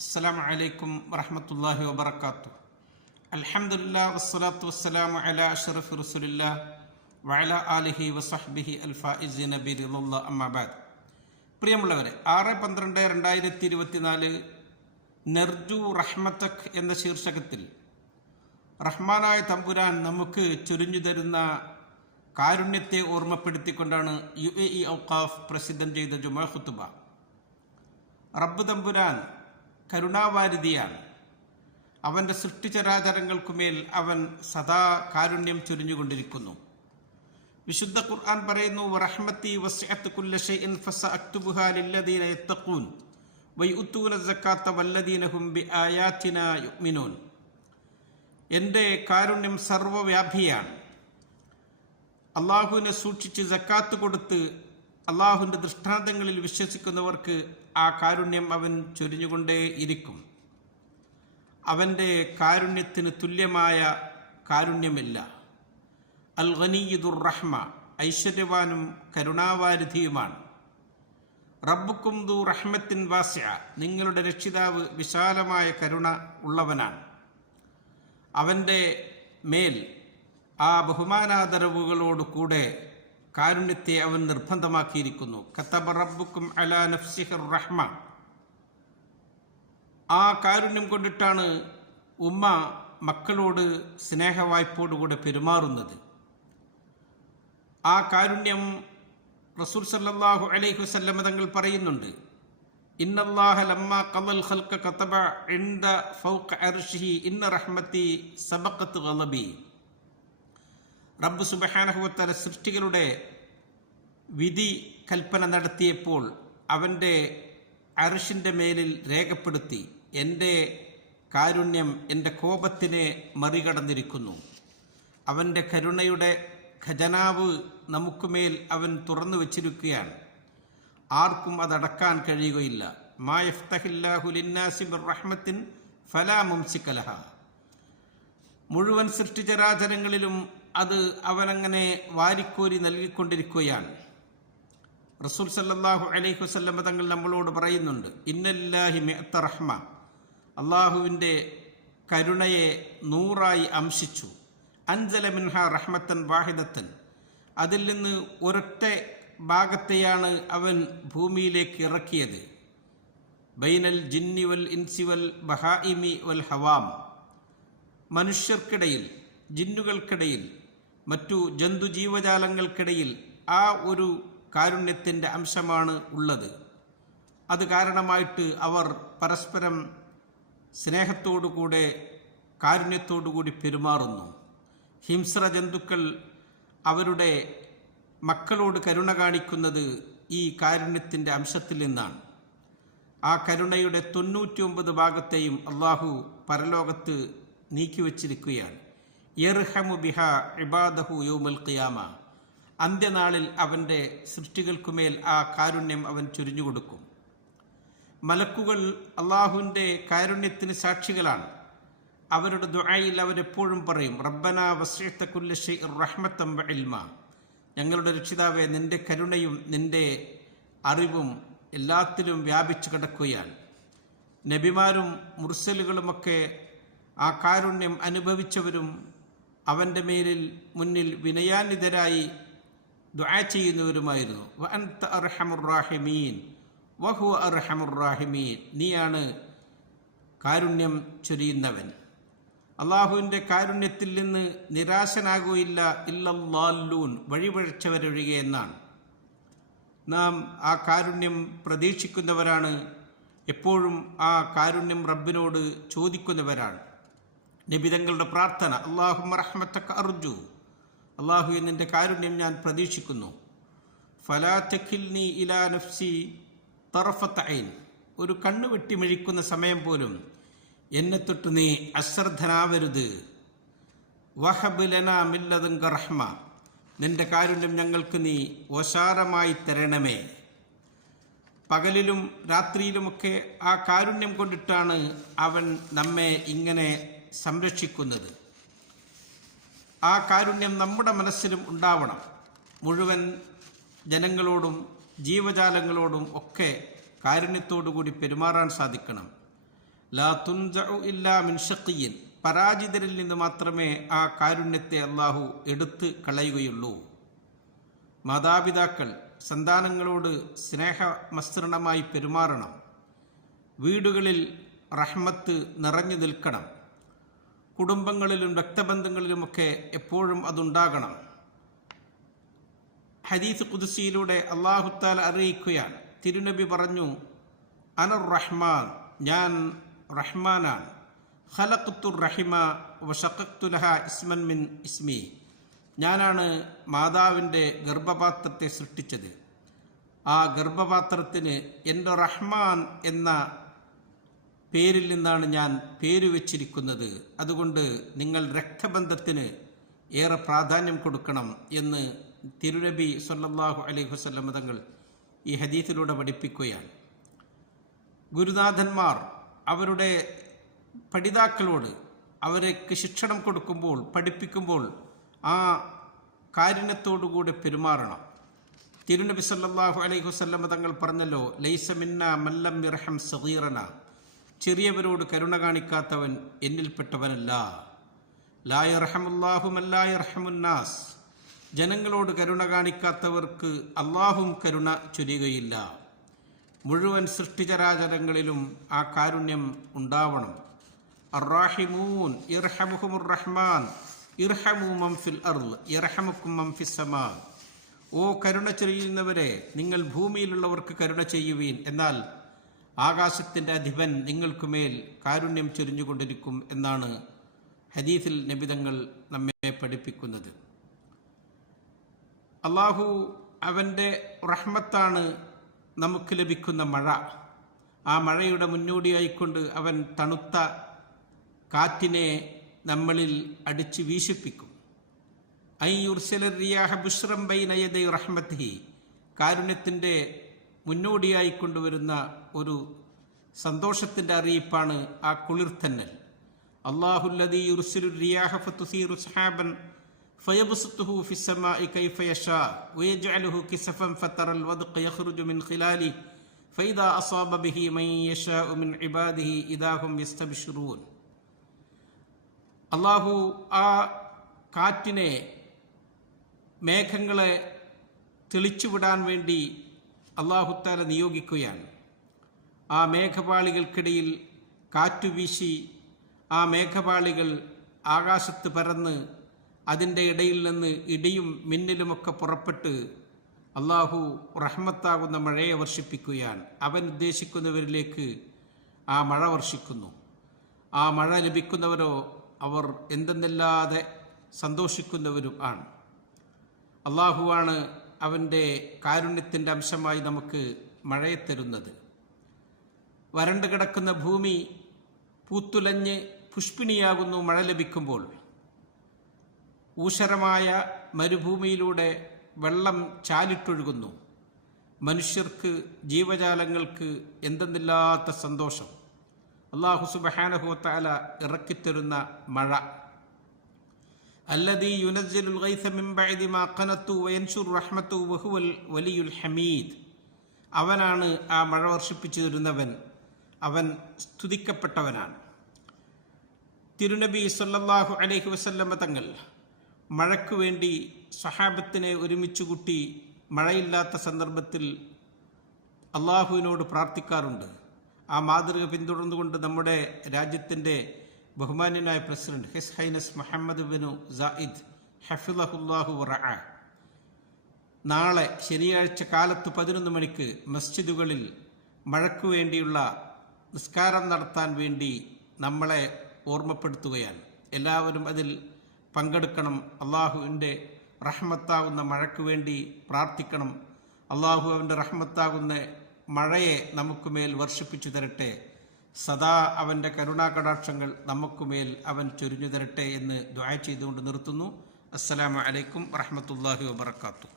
അസ്സലാമു അലൈക്കും വറഹ്മത്തുള്ളാഹി വബറകാതുഹു. അൽഹംദുലില്ലാഹി വസ്സലാത്തു വസ്സലാമു അലാ അഷ്റഫി റസൂലില്ലാഹി വഅലാ ആലിഹി വസഹ്ബിഹി അൽഫായിസീന ബിറിളില്ലാഹി അമ്മാ ബഅദ്. പ്രിയമുള്ളവരെ, 6/12/2024 നർജു റഹ്മതക് എന്ന ശീർഷകത്തിൽ റഹ്മാനായ തമ്പുരാൻ നമുക്ക് ചൊരിഞ്ഞു തരുന്ന കാരുണ്യത്തെ ഓർമ്മപ്പെടുത്തിക്കൊണ്ടാണ് UAE ഔഖാഫ് പ്രസിദ്ധം ചെയ്ത ജുമാ ഖുതുബ. റബ്ബ് തമ്പുരാൻ കരുണാവാരിധിയാണ്. അവൻ്റെ സൃഷ്ടിചരാചരങ്ങൾക്കുമേൽ അവൻ സദാ കാരുണ്യം ചൊരിഞ്ഞുകൊണ്ടിരിക്കുന്നു. വിശുദ്ധ ഖുർആൻ പറയുന്നു, വറഹ്മത്തി വസിഅത് കുല്ല ഷൈഇൻ ഫസഅക്തുബുഹാ ലില്ലദീന യത്തഖൂൻ വയുഅ്തൂന സക്കാത്ത വല്ലദീന ഹും ബിആയാതിനാ യുഅ്മിനൂൻ. എൻ്റെ കാരുണ്യം സർവ്വവ്യാപിയാണ്. അള്ളാഹുവിനെ സൂക്ഷിച്ച് സക്കാത്ത് കൊടുത്ത് അള്ളാഹുവിൻ്റെ ദൃഷ്ടാന്തങ്ങളിൽ വിശ്വസിക്കുന്നവർക്ക് ആ കാരുണ്യം അവൻ ചൊരിഞ്ഞുകൊണ്ടേയിരിക്കും. അവൻ്റെ കാരുണ്യത്തിന് തുല്യമായ കാരുണ്യമില്ല. അൽ ഗനിയ്യുർ റഹ്മ, ഐശ്വര്യവാനും കരുണാവാരിധിയുമാണ്. റബ്ബുക്കും ദു റഹ്മത്തിൻ വാസിഅ, നിങ്ങളുടെ രക്ഷിതാവ് വിശാലമായ കരുണ ഉള്ളവനാണ്. അവൻ്റെ മേൽ ആ ബഹുമാനാദരവുകളോട് കൂടെ കാരുണ്യത്തെ അവൻ നിർബന്ധമാക്കിയിരിക്കുന്നു. കതബ റബ്ബുക്കും അലാ നഫ്സിഹിർ റഹ്മ. ആ കാരുണ്യം കൊണ്ടിട്ടാണ് ഉമ്മ മക്കളോട് സ്നേഹവായ്പോടുകൂടെ പെരുമാറുന്നത്. ആ കാരുണ്യം റസൂൽ സല്ലല്ലാഹു അലൈഹി വസല്ലം തങ്ങൾ പറയുന്നുണ്ട്, ഇന്നല്ലാഹ ലമ്മാ ഖദൽ ഖൽഖ കതബ ഇൻദ ഫൗഖ അർശിഹി ഇന്ന റഹ്മതി സബഖത് ഗളബി. റബ്ബ് സുബ്ഹാനഹു വ തആല സൃഷ്ടികളുടെ വിധി കൽപ്പന നടത്തിയപ്പോൾ അവൻ്റെ അർശിൻ്റെ മേലിൽ രേഖപ്പെടുത്തി, എൻ്റെ കാരുണ്യം എൻ്റെ കോപത്തിനെ മറികടന്നിരിക്കുന്നു. അവൻ്റെ കരുണയുടെ ഖജനാവ് നമുക്കുമേൽ അവൻ തുറന്നു വച്ചിരിക്കുകയാണ്. ആർക്കും അതടക്കാൻ കഴിയുകയില്ല. മാ യഫ്തഹില്ലാഹു ലിന്നാസി ബിർറഹ്മത്തിൻ ഫലാ മുംസിക ലഹാ. മുഴുവൻ സൃഷ്ടിചരാചരങ്ങളിലും അത് അവനങ്ങനെ വാരിക്കോരി നൽകിക്കൊണ്ടിരിക്കുകയാണ്. റസൂൽ സല്ലല്ലാഹു അലൈഹി വസല്ലം തങ്ങൾ നമ്മളോട് പറയുന്നുണ്ട്, ഇന്നലില്ലാഹി മിഅത റഹ്മ, അള്ളാഹുവിൻ്റെ കരുണയെ 100 അംശിച്ചു. അൻസല മിൻഹാ റഹ്മത്തൻ വാഹിദത്തൻ, അതിൽ നിന്ന് ഒരൊറ്റ ഭാഗത്തെയാണ് അവൻ ഭൂമിയിലേക്ക് ഇറക്കിയത്. ബൈനൽ ജിന്നി വൽ ഇൻസി വൽ ബഹായിമി വൽ ഹവാം, മനുഷ്യർക്കിടയിൽ, ജിന്നുകൾക്കിടയിൽ, മറ്റു ജന്തുജീവജാലങ്ങൾക്കിടയിൽ ആ ഒരു കാരുണ്യത്തിൻ്റെ അംശമാണ് ഉള്ളത്. അത് കാരണമായിട്ട് അവർ പരസ്പരം സ്നേഹത്തോടുകൂടെ കാരുണ്യത്തോടുകൂടി പെരുമാറുന്നു. ഹിംസ്ര ജന്തുക്കൾ അവരുടെ മക്കളോട് കരുണ കാണിക്കുന്നത് ഈ കാരുണ്യത്തിൻ്റെ അംശത്തിൽ നിന്നാണ്. ആ കരുണയുടെ 99 ഭാഗത്തെയും അള്ളാഹു പരലോകത്ത് നീക്കിവച്ചിരിക്കുകയാണ്. യർഹമു ബിഹാ ഇബാദഹു യൗമൽ ഖിയാമ, അന്ത്യനാളിൽ അവൻ്റെ സൃഷ്ടികൾക്കുമേൽ ആ കാരുണ്യം അവൻ ചൊരിഞ്ഞുകൊടുക്കും. മലക്കുകൾ അള്ളാഹുവിൻ്റെ കാരുണ്യത്തിന് സാക്ഷികളാണ്. അവരുടെ ദുആയിൽ അവരെപ്പോഴും പറയും, റബ്ബനാ വസിഅത കുല്ല ഷൈഇൻ റഹ്മത്തൻ വ ഇൽമ, ഞങ്ങളുടെ രക്ഷിതാവേ, നിൻ്റെ കരുണയും നിൻ്റെ അറിവും എല്ലാത്തിലും വ്യാപിച്ചു കിടക്കുകയാണ്. നബിമാരും മുർസലുകളുമൊക്കെ ആ കാരുണ്യം അനുഭവിച്ചവരും അവൻ്റെ മുന്നിൽ വിനയാന്വിതരായി ദുആ ചെയ്യുന്നവരുമായിരുന്നു. വ അൻത അർഹമുർ റാഹിമീൻ വഹുവ അർഹമുർ റാഹിമീൻ, നീയാണ് കാരുണ്യം ചൊരിയുന്നവൻ. അള്ളാഹുവിൻ്റെ കാരുണ്യത്തിൽ നിന്ന് നിരാശനാകുകയില്ല ഇല്ലല്ലാല്ലൂൻ, വഴിപഴച്ചവരൊഴികെ എന്നാണ്. നാം ആ കാരുണ്യം പ്രതീക്ഷിക്കുന്നവരാണ്. എപ്പോഴും ആ കാരുണ്യം റബ്ബിനോട് ചോദിക്കുന്നവരാണ്. നബിതങ്ങളുടെ പ്രാർത്ഥന, അല്ലാഹുമ്മ റഹ്മതക അർജു, അള്ളാഹു നിൻ്റെ കാരുണ്യം ഞാൻ പ്രതീക്ഷിക്കുന്നു. ഫലാ തഖിൽനി ഇലാ നഫ്സി തറഫത ഐൻ, ഒരു കണ്ണ് വെട്ടിമിഴിക്കുന്ന സമയം പോലും എന്നെ തൊട്ട് നീ അശ്രദ്ധനാവരുത്. വഹബ് ലനാ മിൻ ലദുൻക റഹ്മ, നിൻ്റെ കാരുണ്യം ഞങ്ങൾക്ക് നീ ഓശാരമായി തരണമേ. പകലിലും രാത്രിയിലുമൊക്കെ ആ കാരുണ്യം കൊണ്ടിട്ടാണ് അവൻ നമ്മെ ഇങ്ങനെ സംരക്ഷിക്കുന്നത്. ആ കാരുണ്യം നമ്മുടെ മനസ്സിലും ഉണ്ടാവണം. മുഴുവൻ ജനങ്ങളോടും ജീവജാലങ്ങളോടും ഒക്കെ കാരുണ്യത്തോടുകൂടി പെരുമാറാൻ സാധിക്കണം. ലാ തുൻസഉ ഇല്ലാ മിൻ ഷഖിയ്യിൻ, പരാജിതരിൽ നിന്ന് മാത്രമേ ആ കാരുണ്യത്തെ അള്ളാഹു എടുത്ത് കളയുകയുള്ളൂ. മാതാപിതാക്കൾ സന്താനങ്ങളോട് സ്നേഹമസൃണമായി പെരുമാറണം. വീടുകളിൽ റഹ്മത്ത് നിറഞ്ഞു നിൽക്കണം. കുടുംബങ്ങളിലും രക്തബന്ധങ്ങളിലുമൊക്കെ എപ്പോഴും അതുണ്ടാകണം. ഹദീസ് ഖുദ്സിയിലൂടെ അല്ലാഹു തആല അറിയിക്കുകയാണ്. തിരുനബി പറഞ്ഞു, അനർ റഹ്മാൻ, ഞാൻ റഹ്മാനാണ്. ഖലഖ്തു റഹിമ വശഖഖ്തു ലഹാ ഇസ്മൻ മിൻ ഇസ്മി, ഞാനാണ് മാതാവിൻ്റെ ഗർഭപാത്രത്തെ സൃഷ്ടിച്ചത്. ആ ഗർഭപാത്രത്തിന് എൻ്റെ റഹ്മാൻ എന്ന പേരിൽ നിന്നാണ് ഞാൻ പേര് വച്ചിരിക്കുന്നത്. അതുകൊണ്ട് നിങ്ങൾ രക്തബന്ധത്തിന് ഏറെ പ്രാധാന്യം കൊടുക്കണം എന്ന് തിരുനബി സല്ലല്ലാഹു അലൈഹി വസല്ലം തങ്ങൾ ഈ ഹദീസിലൂടെ പഠിപ്പിക്കുകയാണ്. ഗുരുനാഥന്മാർ അവരുടെ പഠിതാക്കളോട് അവർക്ക് ശിക്ഷണം കൊടുക്കുമ്പോൾ, പഠിപ്പിക്കുമ്പോൾ ആ കാരുണ്യത്തോടുകൂടി പെരുമാറണം. തിരുനബി സല്ലല്ലാഹു അലൈഹി വസല്ലം തങ്ങൾ പറഞ്ഞല്ലോ, ലൈസ മിന്ന മല്ലം യർഹം സഗീറന, ചെറിയവരോട് കരുണ കാണിക്കാത്തവൻ എന്നിൽപ്പെട്ടവനല്ല. ലാ യർഹമുല്ലാഹു മൻ ലാ യർഹമുന്നാസ്, ജനങ്ങളോട് കരുണ കാണിക്കാത്തവർക്ക് അള്ളാഹും കരുണ ചൊരിയുകയില്ല. മുഴുവൻ സൃഷ്ടിചരാചരങ്ങളിലും ആ കാരുണ്യം ഉണ്ടാവണം. അർറാഹിമൂൻ ഇർഹമുഹുമുർ റഹ്മാൻ ഇർഹമു മൻ ഫിൽ അർള് യർഹമുക്കും മൻ ഫിസ് സമാ, ഓ കരുണ ചൊരിയുന്നവരെ, നിങ്ങൾ ഭൂമിയിലുള്ളവർക്ക് കരുണ ചെയ്യുവീൻ, എന്നാൽ ആകാശത്തിൻ്റെ അധിപൻ നിങ്ങൾക്കുമേൽ കാരുണ്യം ചൊരിഞ്ഞുകൊണ്ടിരിക്കും എന്നാണ് ഹദീസിൽ നബിതങ്ങൾ നമ്മെ പഠിപ്പിക്കുന്നത്. അള്ളാഹു അവൻ്റെ റഹ്മത്താണ് നമുക്ക് ലഭിക്കുന്ന മഴ. ആ മഴയുടെ മുന്നോടിയായിക്കൊണ്ട് അവൻ തണുത്ത കാറ്റിനെ നമ്മളിൽ അടിച്ച് വീശിപ്പിക്കും. ഐ യുർസില റിയാഹ ബുശ്റൻ ബൈന യദൈ റഹ്മത്തിഹി, കാരുണ്യത്തിൻ്റെ മുന്നോടിയായി കൊണ്ടുവരുന്ന ഒരു സന്തോഷത്തിൻ്റെ അറിയിപ്പാണ് ആ കുളിർത്തന്നൽ. അല്ലാഹുല്ലദീ യുർസിലു റിയാഹ ഫതുസീറു സഹാബൻ ഫയബ്സുത്തുഹു ഫിസ്സമാഇ കൈഫ യശാ വയജ്അലുഹു കിസഫൻ ഫതറൽ വദ്ഖ യഖ്റുജു മിൻ ഖിലാലി ഫഇദാ അസാബ ബിഹി മൻ യശാഉ മിൻ ഇബാദിഹി ഇദാ ഹും യസ്തബ്ശിറൂൻ. അല്ലാഹു ആ കാറ്റിനെ, മേഘങ്ങളെ തെളിച്ചുവിടാൻ വേണ്ടി അല്ലാഹു തആല നിയോഗിക്കുകയാണ്. ആ മേഘപാളികൾക്കിടയിൽ കാറ്റുവീശി ആ മേഘപാളികൾ ആകാശത്ത് പരന്ന് അതിൻ്റെ ഇടയിൽ നിന്ന് ഇടിയും മിന്നലുമൊക്കെ പുറപ്പെട്ട് അല്ലാഹു റഹ്മത്താകുന്ന മഴയെ വർഷിപ്പിക്കുകയാണ്. അവൻ ഉദ്ദേശിക്കുന്നവരിലേക്ക് ആ മഴ വർഷിക്കുന്നു. ആ മഴ ലഭിക്കുന്നവരോ അവർ എന്തെന്നില്ലാതെ സന്തോഷിക്കുന്നവരും ആണ്. അല്ലാഹുവാണ് അവൻ്റെ കാരുണ്യത്തിൻ്റെ അംശമായി നമുക്ക് മഴയെ തരുന്നത്. വരണ്ടു കിടക്കുന്ന ഭൂമി പൂത്തുലഞ്ഞ് പുഷ്പിണിയാകുന്നു മഴ ലഭിക്കുമ്പോൾ. ഊഷരമായ മരുഭൂമിയിലൂടെ വെള്ളം ചാലിട്ടൊഴുകുന്നു. മനുഷ്യർക്ക്, ജീവജാലങ്ങൾക്ക് എന്തെന്നില്ലാത്ത സന്തോഷം. അല്ലാഹു സുബ്ഹാനഹു വ തആല ഇറക്കിത്തരുന്ന മഴ. അല്ലദീ യുനസ്സിലുൽ ഗൈസ മിൻ ബഅദി മാ ഖനതു വയൻശുറു റഹ്മതുഹു വഹുവൽ വലിയുൽ ഹമീദ്. അവനാണ് ആ മഴ വർഷിപ്പിച്ചു തരുന്നവൻ, അവൻ സ്തുതിക്കപ്പെട്ടവനാണ്. തിരുനബി സല്ലല്ലാഹു അലൈഹി വസല്ലമ തങ്ങൾ മഴയ്ക്കു വേണ്ടി സ്വഹാബത്തിനെ ഒരുമിച്ച് കൂട്ടി മഴയില്ലാത്ത സന്ദർഭത്തിൽ അള്ളാഹുവിനോട് പ്രാർത്ഥിക്കാറുണ്ട്. ആ മാതൃക പിന്തുടർന്നുകൊണ്ട് നമ്മുടെ രാജ്യത്തിൻ്റെ ബഹുമാന്യനായ president his highness Muhammad bin Zayed ഹഫിളഹുല്ലാഹു വറഅ നാളെ ശനിയാഴ്ച കാലത്ത് 11 മണിക്ക് മസ്ജിദുകളിൽ മഴയ്ക്കു വേണ്ടിയുള്ള നിസ്കാരം നടത്താൻ വേണ്ടി നമ്മളെ ഓർമ്മപ്പെടുത്തുകയാണ്. എല്ലാവരും അതിൽ പങ്കെടുക്കണം. അള്ളാഹുവിൻ്റെ റഹ്മത്താകുന്ന മഴയ്ക്കു വേണ്ടി പ്രാർത്ഥിക്കണം. അള്ളാഹു അവൻ്റെ റഹ്മത്താകുന്ന മഴയെ നമുക്കുമേൽ വർഷിപ്പിച്ചു തരട്ടെ. സദാ അവൻ്റെ കരുണാകടാക്ഷങ്ങൾ നമുക്കുമേൽ അവൻ ചൊരിഞ്ഞു തരട്ടെ എന്ന് ദുആ ചെയ്തുകൊണ്ട് നിർത്തുന്നു. അസ്സലാമു അലൈക്കും വറഹ്മത്തുള്ളാഹി വബറകാതുഹു.